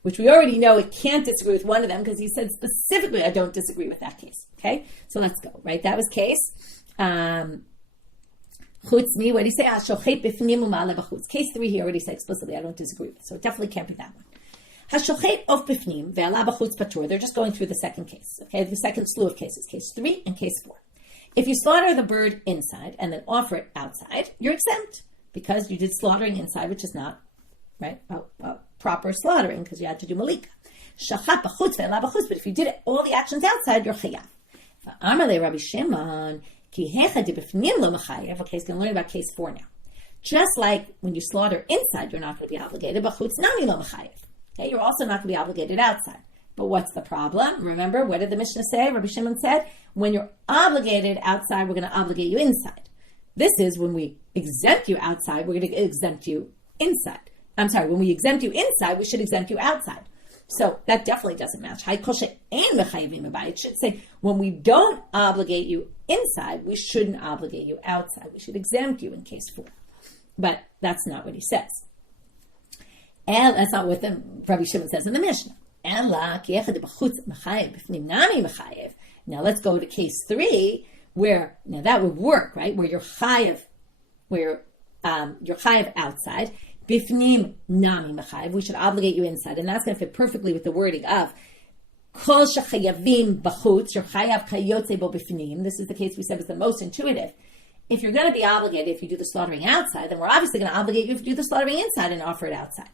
which we already know it can't disagree with one of them because he said specifically, I don't disagree with that case, okay? So let's go, right? That was case. Chutz mi, what did he say? Hashochet b'fnim u'ma'ale b'chutz. Case 3 he already said explicitly, I don't disagree with. So it definitely can't be that one. Hashochet of b'fnim ve'ala b'chutz patur. They're just going through the second case, okay? The second slew of cases, case 3 and case 4. If you slaughter the bird inside and then offer it outside, you're exempt because you did slaughtering inside, which is not right proper slaughtering because you had to do malika. Shachat b'chutz ve'ela b'chutz, but if you did it, all the actions outside, you're chayav. V'amar Rabbi Shimon ki hecha de b'fnim lo mechayev. Okay, he's going to learn about case 4 now. Just like when you slaughter inside, you're not going to be obligated, b'chutz nami lo mechayev. Okay, you're also not going to be obligated outside. But what's the problem? Remember, what did the Mishnah say? Rabbi Shimon said, when you're obligated outside, we're going to obligate you inside. This is when we exempt you outside, we're going to exempt you inside. I'm sorry, when we exempt you inside, we should exempt you outside. So that definitely doesn't match. It should say, when we don't obligate you inside, we shouldn't obligate you outside. We should exempt you in case 4. But that's not what he says. And that's not what Rabbi Shimon says in the Mishnah. Now let's go to case 3, where now that would work, right? Where you're chayav, you're chayav outside. Bifnim nami mechayev. We should obligate you inside, and that's going to fit perfectly with the wording of kol shechayavim b'chutz. You're chayav kayotze bo bifnim. This is the case we said was the most intuitive. If you're going to be obligated if you do the slaughtering outside, then we're obviously going to obligate you if you do the slaughtering inside and offer it outside.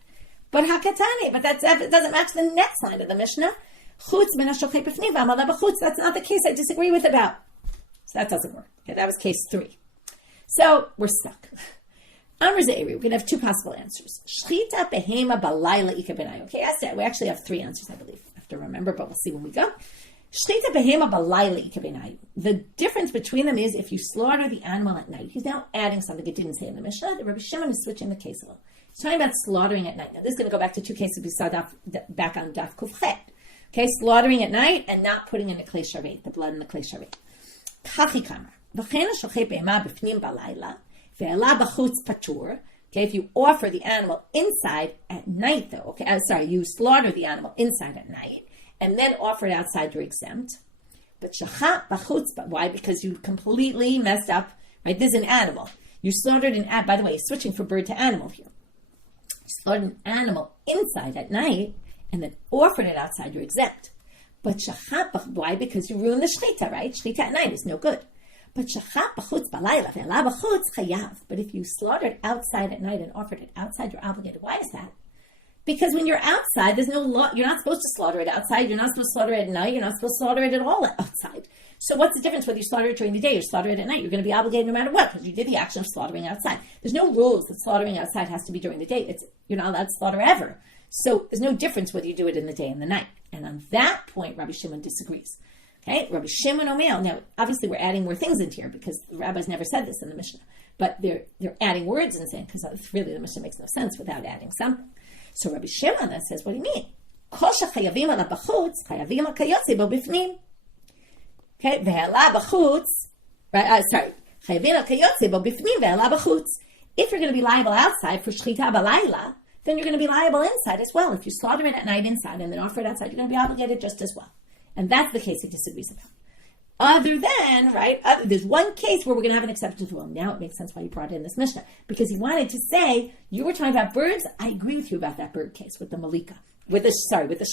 But hakatane, but that doesn't match the next line of the Mishnah. Chutz min hashochet b'fnim v'amala b'chutz. That's not the case I disagree with about. So that doesn't work. Okay, that was case 3. So we're stuck. Amr Ze'eri, we're going to have 2 possible answers. Shchita behema balayla ika benayu. Okay, we actually have 3 answers, I believe. I have to remember, but we'll see when we go. Shchita behema balayla ika benayu. The difference between them is if you slaughter the animal at night. He's now adding something it didn't say in the Mishnah. The Rabbi Shimon is switching the case a little. He's talking about slaughtering at night. Now, this is going to go back to 2 cases we saw back on Daf Kufchet. Okay, slaughtering at night and not putting in the klei sharet, the blood in the klei sharet. Kachi kamar. V'chen hashochet behema b'fnim balayla ve'ela b'chutz patur. Okay, if you offer the animal inside at night, though. Okay, you slaughter the animal inside at night and then offer it outside, you're exempt. But shachat b'chutz, why? Because you completely messed up. Right, this is an animal. You slaughtered an animal. By the way, switching from bird to animal here. Slaughtered an animal inside at night and then offered it outside, you're exempt. But shachat, why? Because you ruined the shchita, right? Shchita at night is no good. But shachat b'chutz balayla ve'ela b'chutz chayav. But if you slaughtered outside at night and offered it outside, you're obligated. Why is that? Because when you're outside, there's no law. You're not supposed to slaughter it outside. You're not supposed to slaughter it at night. You're not supposed to slaughter it at all outside. So what's the difference whether you slaughter it during the day or slaughter it at night? You're going to be obligated no matter what because you did the action of slaughtering outside. There's no rules that slaughtering outside has to be during the day. You're not allowed to slaughter ever. So there's no difference whether you do it in the day and the night. And on that point, Rabbi Shimon disagrees. Okay, Rabbi Shimon Omer. Now, obviously, we're adding more things into here because the rabbis never said this in the Mishnah. But they're adding words and saying, because really the Mishnah makes no sense without adding something. So Rabbi Shimon then says, what do you mean? Okay, ve'ela b'chutz, if you're going to be liable outside for shchita b'layla, then you're going to be liable inside as well. If you slaughter it at night inside and then offer it outside, you're going to be obligated just as well. And that's the case he disagrees about. There's one case where we're going to have an exception to the rule. Now it makes sense why you brought in this Mishnah. Because he wanted to say, you were talking about birds. I agree with you about that bird case with the malika, with the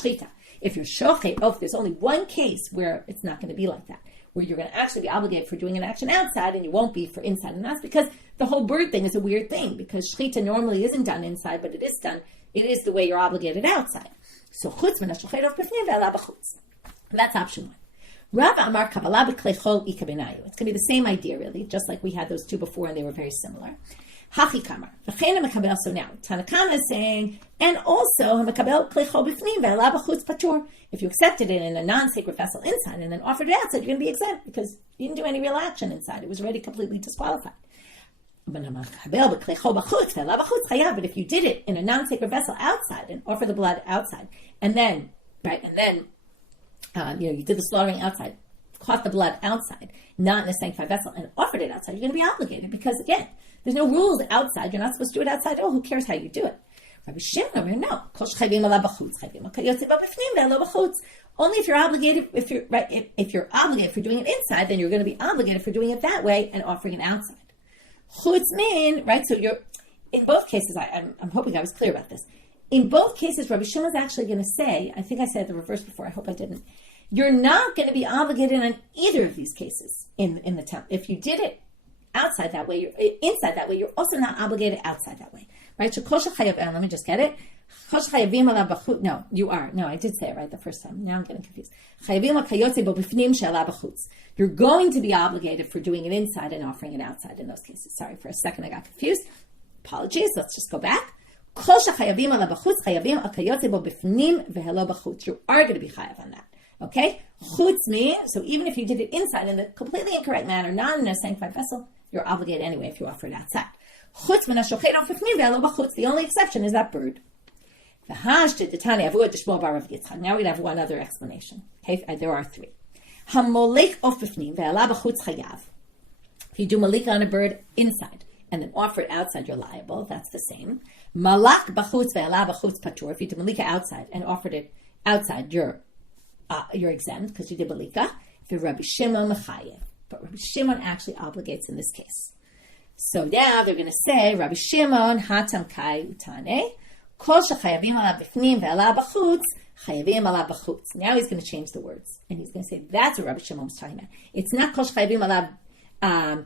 shchita. If you're shochet, there's only one case where it's not going to be like that, where you're going to actually be obligated for doing an action outside and you won't be for inside. And that's because the whole bird thing is a weird thing, because shchita normally isn't done inside, but it is the way you're obligated outside. So that's option one. Rav Amar Kabbalah b'klechol ikabenayu. It's going to be the same idea, really, just like we had those two before, and they were very similar. Hachi kamar. So now, Tanakama is saying, and also, if you accepted it in a non-sacred vessel inside and then offered it outside, you're going to be exempt because you didn't do any real action inside. It was already completely disqualified. But if you did it in a non-sacred vessel outside and offered the blood outside, and then you did the slaughtering outside, caught the blood outside, not in a sanctified vessel, and offered it outside, you're going to be obligated because, again, there's no rules outside. You're not supposed to do it outside. Oh, who cares how you do it? Rabbi Shimon, no. Only if you're obligated, if you're obligated for doing it inside, then you're going to be obligated for doing it that way and offering it outside. Chutz mean, right? So you're in both cases. I'm hoping I was clear about this. In both cases, Rabbi Shimon is actually going to say, I think I said the reverse before, I hope I didn't, you're not going to be obligated on either of these cases in the temple. If you did it outside that way, inside that way, you're also not obligated outside that way. Right? So let me just get it. No, you are. No, I did say it right the first time. Now I'm getting confused. You're going to be obligated for doing it inside and offering it outside in those cases. Sorry, for a second I got confused. Apologies. Let's just go back. You are going to be chayav on that. Okay? Chutz means, so even if you did it inside in the completely incorrect manner, not in a sanctified vessel, you're obligated anyway if you offer it outside. The only exception is that bird. Now we have one other explanation. Okay? There are three. If you do malika on a bird inside and then offer it outside, you're liable. That's the same. Malak b'chutz ve'ala b'chutz patur. If you do malika outside and offered it outside, you're exempt because you did malika. If you're Rabbi Shimon mechayev, but Rabbi Shimon actually obligates in this case. So now they're going to say Rabbi Shimon hatam kai utane kol shechayavim alav b'fnim ve'ala b'chutz chayavim alav b'chutz. Now he's going to change the words and he's going to say that's what Rabbi Shimon was talking about. It's not kol shechayavim alav kol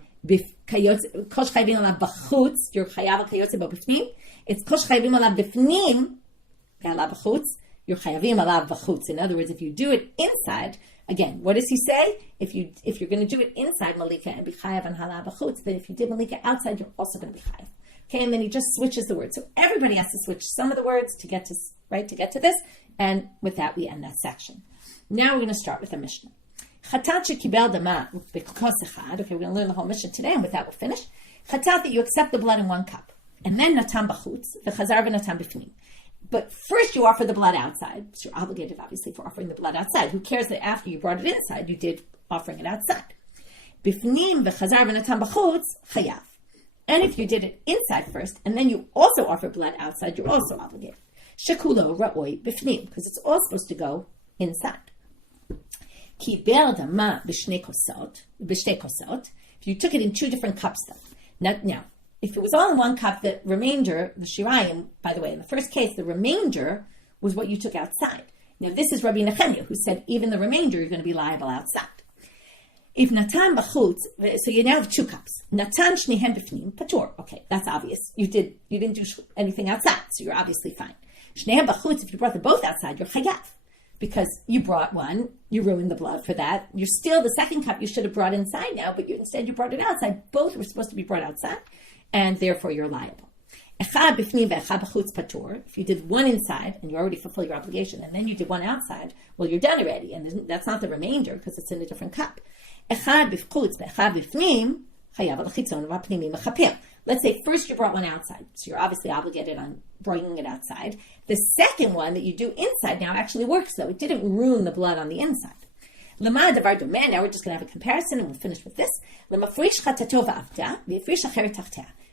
shechayavim alav b'chutz. You're chayav kayotze b'fnim. It's kol shechayavim alav b'fnim ve'ala b'chutz. You're chayavim alav b'chutz. In other words, if you do it inside, again, what does he say? If you're going to do it inside malika and be chayav and halal b'chutz, but if you did malika outside, you're also going to be chayav. Okay, and then he just switches the words. So everybody has to switch some of the words to get to this. And with that, we end that section. Now we're going to start with the Mishnah. Chatat shekibel dama b'kos echad. Okay, we're going to learn the whole Mishnah today, and with that, we'll finish. Chatat, that you accept the blood in one cup, and then natan b'chutz, v'chazar v'natan b'fnim. But first you offer the blood outside. So you're obligated, obviously, for offering the blood outside. Who cares that after you brought it inside, you did offering it outside? Bifnim v'chazar v'natan b'chutz chayav. And if you did it inside first, and then you also offer blood outside, you're also obligated. Shekulo ra'oi bifnim, because it's all supposed to go inside. Ki be'adama b'shnei kosot. If you took it in two different cups, though. Now, if it was all in one cup, the remainder, the shirayim, by the way, in the first case, the remainder was what you took outside. Now, this is Rabbi Nechemia, who said even the remainder, you're going to be liable outside. If natan b'chutz, so you now have two cups. Natan shnihem b'fnim patur. Okay, that's obvious. You didn't do anything outside, so you're obviously fine. Shnehem b'chutz, if you brought them both outside, you're chayav. Because you brought one, you ruined the blood for that. You're still, the second cup you should have brought inside now, but instead you brought it outside. Both were supposed to be brought outside, and therefore you're liable. If you did one inside, and you already fulfilled your obligation, and then you did one outside, well, you're done already, and that's not the remainder, because it's in a different cup. Let's say first you brought one outside, so you're obviously obligated on bringing it outside. The second one that you do inside now actually works, though. It didn't ruin the blood on the inside. Now we're just going to have a comparison, and we'll finish with this.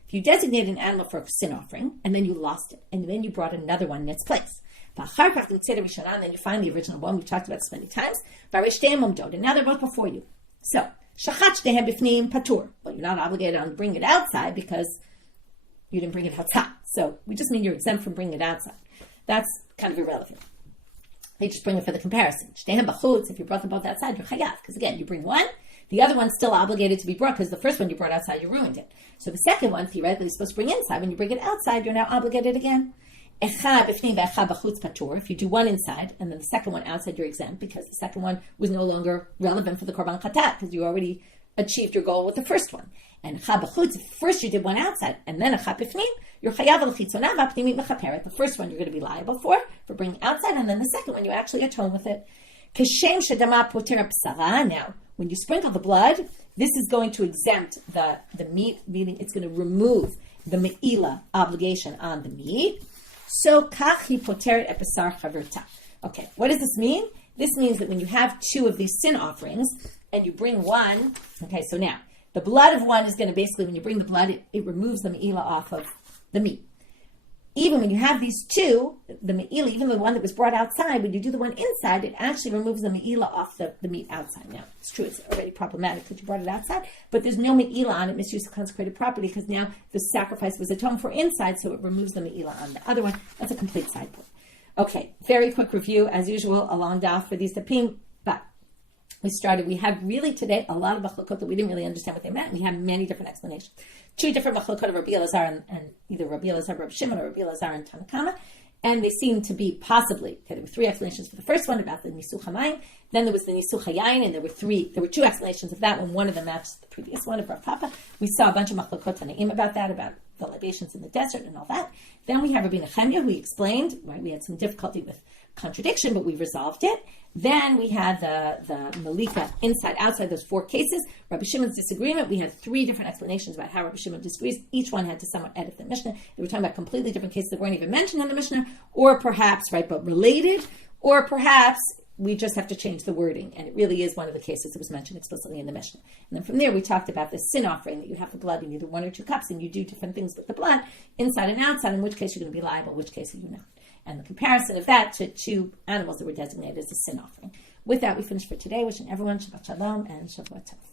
If you designate an animal for a sin offering, and then you lost it, and then you brought another one in its place. And then you find the original one. We've talked about this many times. And now they're both before you. So, patur. Well, you're not obligated on bringing it outside because you didn't bring it outside. So we just mean you're exempt from bringing it outside. That's kind of irrelevant. They just bring it for the comparison. If you brought them both outside, you're chayav. Because again, you bring one, the other one's still obligated to be brought because the first one you brought outside, you ruined it. So the second one, theoretically, is supposed to bring inside. When you bring it outside, you're now obligated again. If you do one inside and then the second one outside, you're exempt because the second one was no longer relevant for the korban chatat because you already achieved your goal with the first one. And if first you did one outside and then you're chayav al-chitzonav v'apnimim mechaper. The first one you're going to be liable for bringing outside, and then the second one you actually atone with it. Now, when you sprinkle the blood, this is going to exempt the meat, meaning it's going to remove the me'ila obligation on the meat. So, kach hi poteret et basar chaverta. Okay, what does this mean? This means that when you have two of these sin offerings and you bring one, okay, so now the blood of one is going to basically, when you bring the blood, it removes the me'ila off of the meat. Even when you have these two, the me'ila, even the one that was brought outside, when you do the one inside, it actually removes the me'ila off the meat outside. Now, it's true, it's already problematic that you brought it outside, but there's no me'ila on it, misuse of consecrated property, because now the sacrifice was atoned for inside, so it removes the me'ila on the other one. That's a complete side point. Okay, very quick review, as usual, a long daf for these dapim, but we have really today a lot of machlokot that we didn't really understand what they meant. We have many different explanations. Two different machlokot of Rabbi Elazar and either Rabbi Elazar, Rabbi Shimon, or Rabbi Elazar and Tanakama, and they seem to be possibly, okay, there were three explanations for the first one about the nisuch hamayim, then there was the nisuch hayayin, and there were two explanations of that one of them matched the previous one of Rav Papa. We saw a bunch of machlokot tanaim about that, about the libations in the desert and all that. Then we have Rabbi Nechemia, who explained, right, we had some difficulty with contradiction, but we resolved it. Then we had the malika inside, outside, those four cases. Rabbi Shimon's disagreement, we had three different explanations about how Rabbi Shimon disagrees. Each one had to somewhat edit the Mishnah. They were talking about completely different cases that weren't even mentioned in the Mishnah, or perhaps, right, but related, or perhaps we just have to change the wording, and it really is one of the cases that was mentioned explicitly in the Mishnah. And then from there, we talked about the sin offering, that you have the blood in either one or two cups, and you do different things with the blood, inside and outside, in which case you're going to be liable, in which case you're not. And the comparison of that to two animals that were designated as a sin offering. With that, we finish for today. Wishing everyone Shabbat Shalom and Shabbat Tov.